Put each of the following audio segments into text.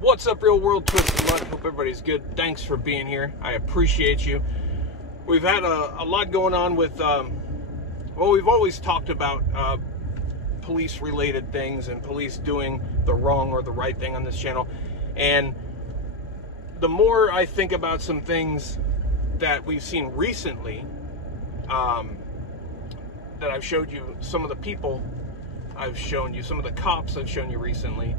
What's up, real world Twisted Mutt? Hope everybody's good. Thanks for being here. I appreciate you. We've had a lot going on with, well, we've always talked about police-related things and police doing the wrong or the right thing on this channel. And the more I think about some things that we've seen recently, that I've showed you, some of the people I've shown you, some of the cops I've shown you recently,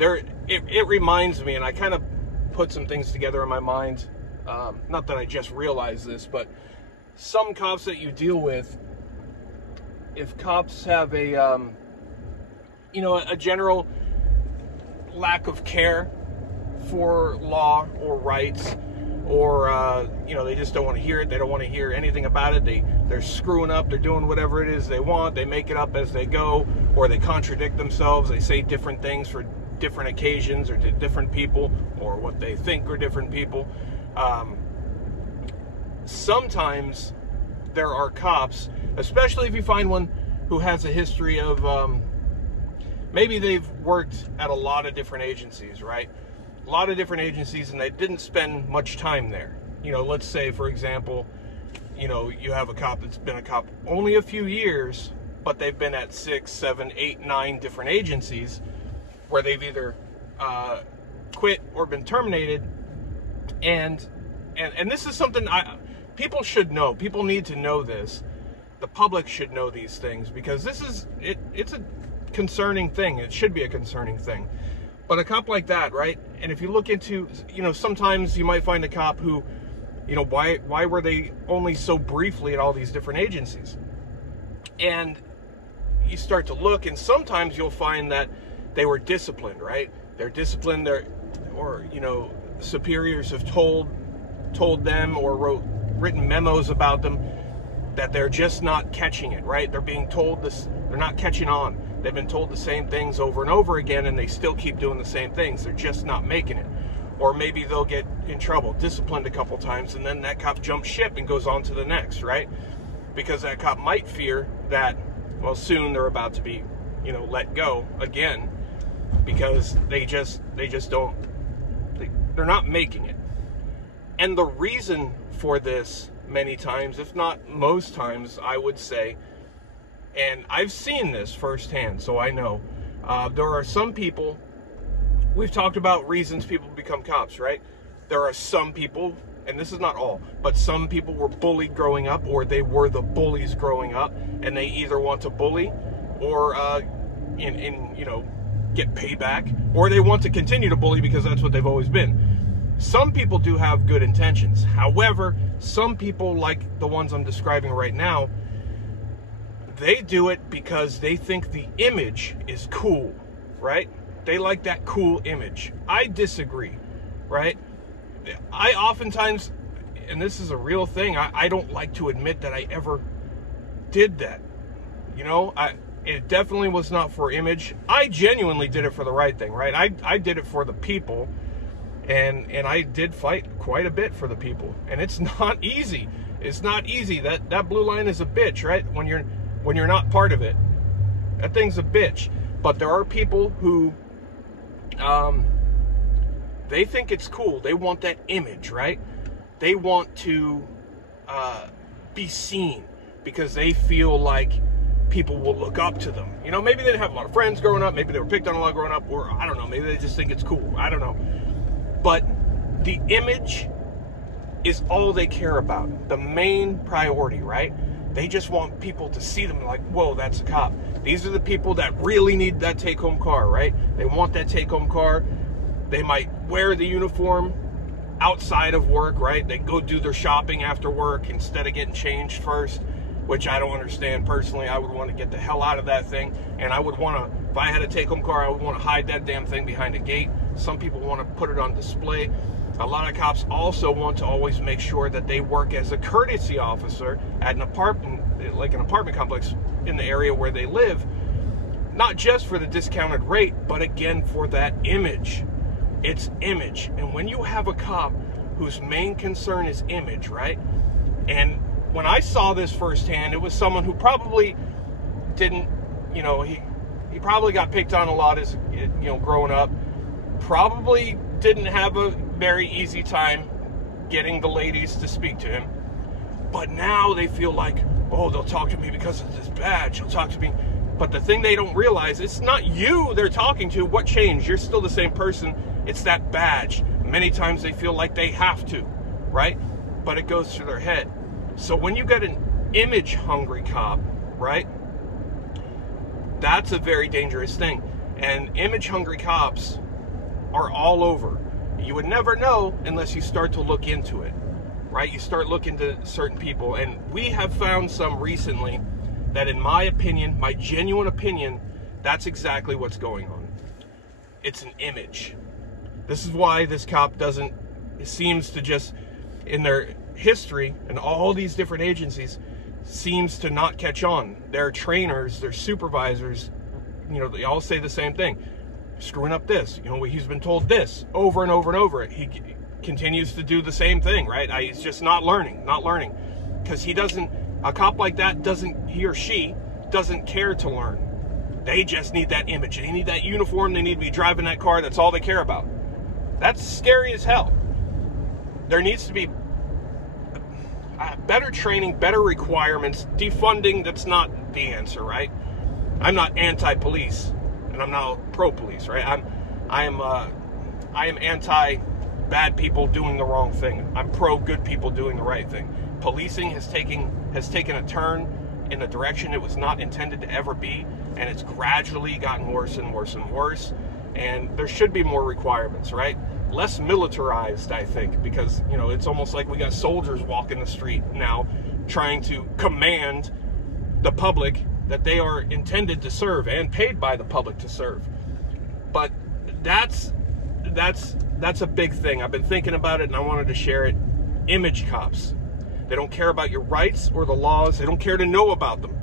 it reminds me, and I kind of put some things together in my mind, not that I just realized this, but some cops that you deal with, if cops have a general lack of care for law or rights, or they just don't want to hear it, they don't want to hear anything about it, they're screwing up, they're doing whatever it is they want, they make it up as they go, or they contradict themselves, they say different things for different occasions or to different people, or what they think are different people. Sometimes there are cops, especially if you find one who has a history of maybe they've worked at a lot of different agencies, right? A lot of different agencies, and they didn't spend much time there. Let's say, for example, you have a cop that's been a cop only a few years, but they've been at 6, 7, 8, 9 different agencies where they've either quit or been terminated. And this is something people should know. People need to know this. The public should know these things, because this is it's a concerning thing. It should be a concerning thing. But a cop like that, right? And if you look into, sometimes you might find a cop who, why were they only so briefly at all these different agencies? And you start to look, and sometimes you'll find that they were disciplined, right? They're disciplined, superiors have told them or written memos about them that they're just not catching it, right? They're being told this, they're not catching on. They've been told the same things over and over again, and they still keep doing the same things. They're just not making it. Or maybe they'll get in trouble, disciplined a couple times, and then that cop jumps ship and goes on to the next, right? Because that cop might fear that, well, soon they're about to be, let go again, because they're not making it. And the reason for this, many times, if not most times, I would say, and I've seen this firsthand, so I know, there are some people, we've talked about reasons people become cops, right? There are some people, and this is not all, but some people were bullied growing up, or they were the bullies growing up, and they either want to bully or get payback, or they want to continue to bully because that's what they've always been. Some people do have good intentions. However, some people, like the ones I'm describing right now, they do it because they think the image is cool, right? They like that cool image. I disagree, right? I oftentimes, and this is a real thing, I don't like to admit that I ever did that. It definitely was not for image. I genuinely did it for the right thing, right? I did it for the people, and I did fight quite a bit for the people. And it's not easy. It's not easy. That blue line is a bitch, right? When you're not part of it, that thing's a bitch. But there are people who, they think it's cool. They want that image, right? They want to be seen because they feel like people will look up to them. Maybe they didn't have a lot of friends growing up. Maybe they were picked on a lot growing up, or I don't know. Maybe they just think it's cool. I don't know. But the image is all they care about. The main priority, right? They just want people to see them like, whoa, that's a cop. These are the people that really need that take-home car, right? They want that take-home car. They might wear the uniform outside of work, right? They go do their shopping after work instead of getting changed first, which I don't understand personally. I would want to get the hell out of that thing, and I would want to, if I had a take-home car, I would want to hide that damn thing behind a gate. Some people want to put it on display. A lot of cops also want to always make sure that they work as a courtesy officer at an apartment, like an apartment complex in the area where they live, not just for the discounted rate, but again for that image. It's image. And when you have a cop whose main concern is image, right? And when I saw this firsthand, it was someone who probably didn't, he probably got picked on a lot as, growing up. probably didn't have a very easy time getting the ladies to speak to him. But now they feel like, oh, they'll talk to me because of this badge. They'll talk to me. But the thing they don't realize, it's not you they're talking to. What changed? You're still the same person. It's that badge. Many times they feel like they have to, right? But it goes through their head. So when you get an image-hungry cop, right, that's a very dangerous thing. And image-hungry cops are all over. You would never know unless you start to look into it, right? You start looking to certain people. And we have found some recently that, in my opinion, my genuine opinion, that's exactly what's going on. It's an image. This is why this cop seems to just, in their history and all these different agencies, seems to not catch on. Their trainers, their supervisors, you know, they all say the same thing. Screwing up this, you know, he's been told this over and over and over. He continues to do the same thing, right? He's just not learning, because a cop like that he or she doesn't care to learn. They just need that image. They need that uniform. They need to be driving that car. That's all they care about. That's scary as hell. There needs to be better training, better requirements. Defunding, that's not the answer, right? I'm not anti-police, and I'm not pro-police, right? I am anti-bad people doing the wrong thing. I'm pro-good people doing the right thing. Policing has taken a turn in a direction it was not intended to ever be, and it's gradually gotten worse and worse and worse. And there should be more requirements, right? Less militarized, I think, because, you know, it's almost like we got soldiers walking the street now trying to command the public that they are intended to serve and paid by the public to serve. But that's a big thing. I've been thinking about it and I wanted to share it. Image cops. They don't care about your rights or the laws. They don't care to know about them.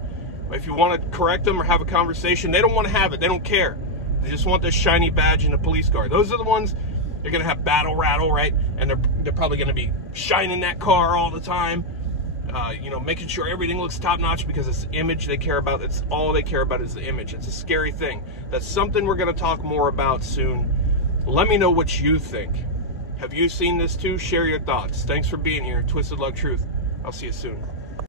If you want to correct them or have a conversation, they don't want to have it. They don't care. They just want this shiny badge and a police car. Those are the ones, they're going to have battle rattle, right? And they're probably going to be shining that car all the time. You know, making sure everything looks top-notch because it's the image they care about. It's all they care about is the image. It's a scary thing. That's something we're going to talk more about soon. Let me know what you think. Have you seen this too? Share your thoughts. Thanks for being here. Twisted Love Truth. I'll see you soon.